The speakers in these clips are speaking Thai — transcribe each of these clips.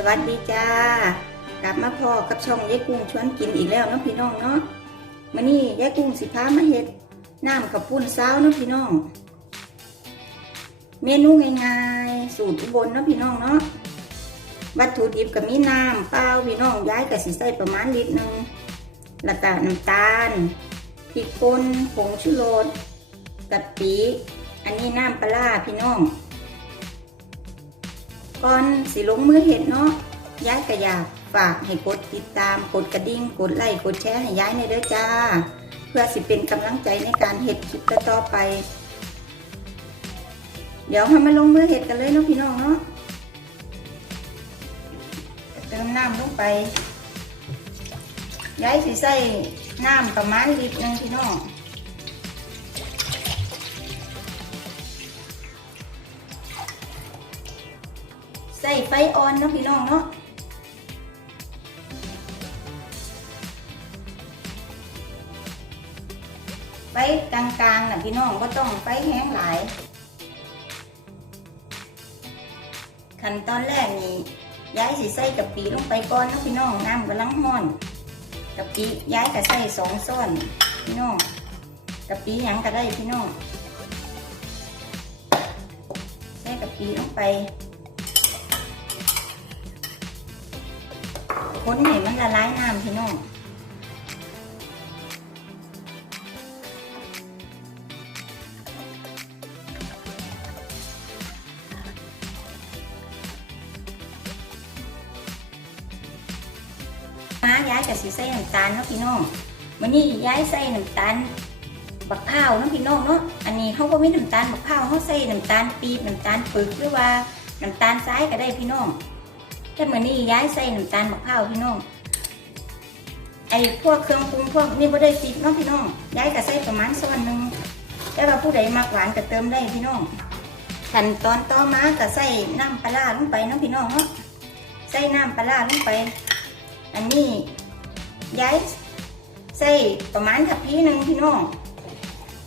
สวัสดีจ้ากลับมาพอกับช่องยายกุ้งชวนกินอีกแล้วเนาะพี่น้องเนาะมื้อนี้ยายกุ้งสิพามาเฮ็ดน้ำกับปุ้นซาวเนาะพี่น้อง เมนูง่ายๆสูตรอุบลเนาะพี่น้องเนาะวัตถุดิบก็มีน้ำเปล่าพี่น้องย้ายกับสิใส่ประมาณลิตรหนึ่งแล้วก็น้ำตาลพริกป่นผงชูรสกะปิอันนี้น้ำปลาพี่น้อง ก่อนสิลงมือเห็ดเนาะย้ายกระยากฝากให้กดติดตามกดกระดิ่งกดไลค์กดแชร์ให้ย้ายในเด้อจ้า เพื่อสิเป็นกำลังใจในการเห็ดคลิปต่อไป เดี๋ยวให้มาลงมือเห็ดกันเลยเนาะพี่น้องเนาะเติมน้ำลงไปย้ายสิใส่น้ำประมาณลิตรหนึงพี่น้อง ใส่ไฟอ่อนเนาะพี่น้องเนาะไฟกลางๆนะพี่น้องก็ต้องไฟแห้งหลาย ขั้นตอนแรกนี่ย้ายสิใส่กะปิลงไปก่อนเนาะพี่น้องน้ำกำลังร้อนกะปิย้ายก็ใส่สองซ้อนพี่น้องกะปิหยังก็ได้พี่น้องใส่กะปิลงไป คนให้มันละลายน้ำพี่น้องมาย้ายกับสีใส่น้ำตาลเนาะพี่น้องวันนี้ย้ายใส่น้ำตาลบักพร้าเนาะพี่น้องเนาะ อันนี้เขาก็ไม่น้ำตาลบักพร้าเขาใส่น้ำตาลปี๊บน้ำตาลปึกหรือว่าน้ำตาลทรายก็ได้พี่น้อง แต่เมื่อนี้ย้ายใส่น้ำตาลมะพร้าวพี่น้องไอ้พวกเครื่องปรุงพวกนี้บ่ได้ติดเนาะพี่น้องย้ายก็ใส่ประมาณส่วนหนึ่งแต่ว่าผู้ใดมักหวานก็เติมได้พี่น้องขั้นตอนต่อมาก็ใส่น้ำปลาลงไปเนาะพี่น้องเนาะใส่น้ำปลาลงไป อันนี้ย้ายใส่ประมาณทัพพีหนึ่งพี่น้อง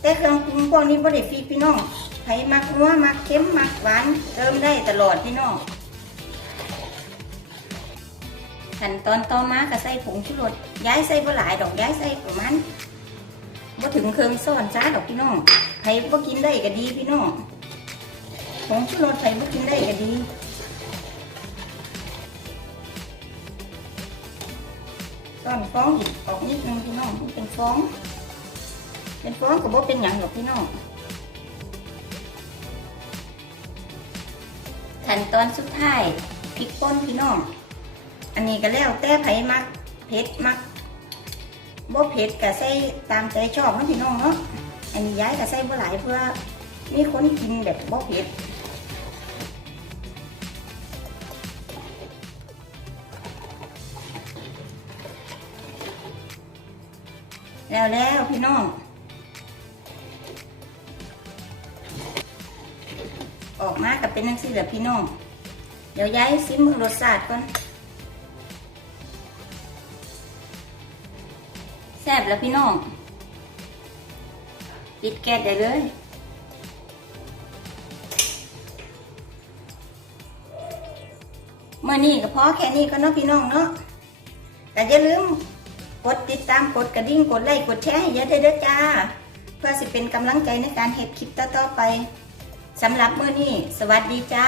แต่เครื่องปรุงพวกนี้บ่ได้ฟรีพี่น้องใครมักนัวมักเค็มมักหวานเติมได้ตลอดพี่น้อง ขั้นตอนต่อมาก็ใส่ผงชูรสย้ายใส่บ่หลายดอกย้ายใส่ประมาณบ่ถึงเครื่องซ้อนจ้าดอกพี่น้องใครบ่กินได้ก็ดีพี่น้องผงชูรสใครบ่กินได้ก็ดีตอนฟองอีกออกนิดนึงพี่น้องเป็นฟอง เป็นฟองก็บ่เป็นหยังหรอกพี่น้องขั้นตอนสุดท้ายพริกป่นพี่น้อง อันนี้ก็แล้วแต่ไผมักเผ็ดมักบ่เผ็ดก็ใส่ตามใจชอบเนาะพี่น้องเนาะอันนี้ย้ายก็ใส่บ่หลายเพื่อมีคนกินแบบบ่เผ็ดแล้วแล้วพี่น้องออกมาก็เป็นนังซี่แหละพี่น้อง เดี๋ยวย้ายซิมมือรสชาติก่อน แซ่บแล้วพี่น้องปิดแก๊สได้เลยเมื่อนี้ก็พอแค่นี้ก็เนาะพี่น้องเนาะแต่อย่าลืมกดติดตามกดกระดิ่งกดไลค์กดแชร์ให้เยอะเด้อจ้า เพื่อสิเป็นกำลังใจในการเฮ็ดคลิปต่อๆไปสำหรับเมื้อนี้ สวัสดีจ้า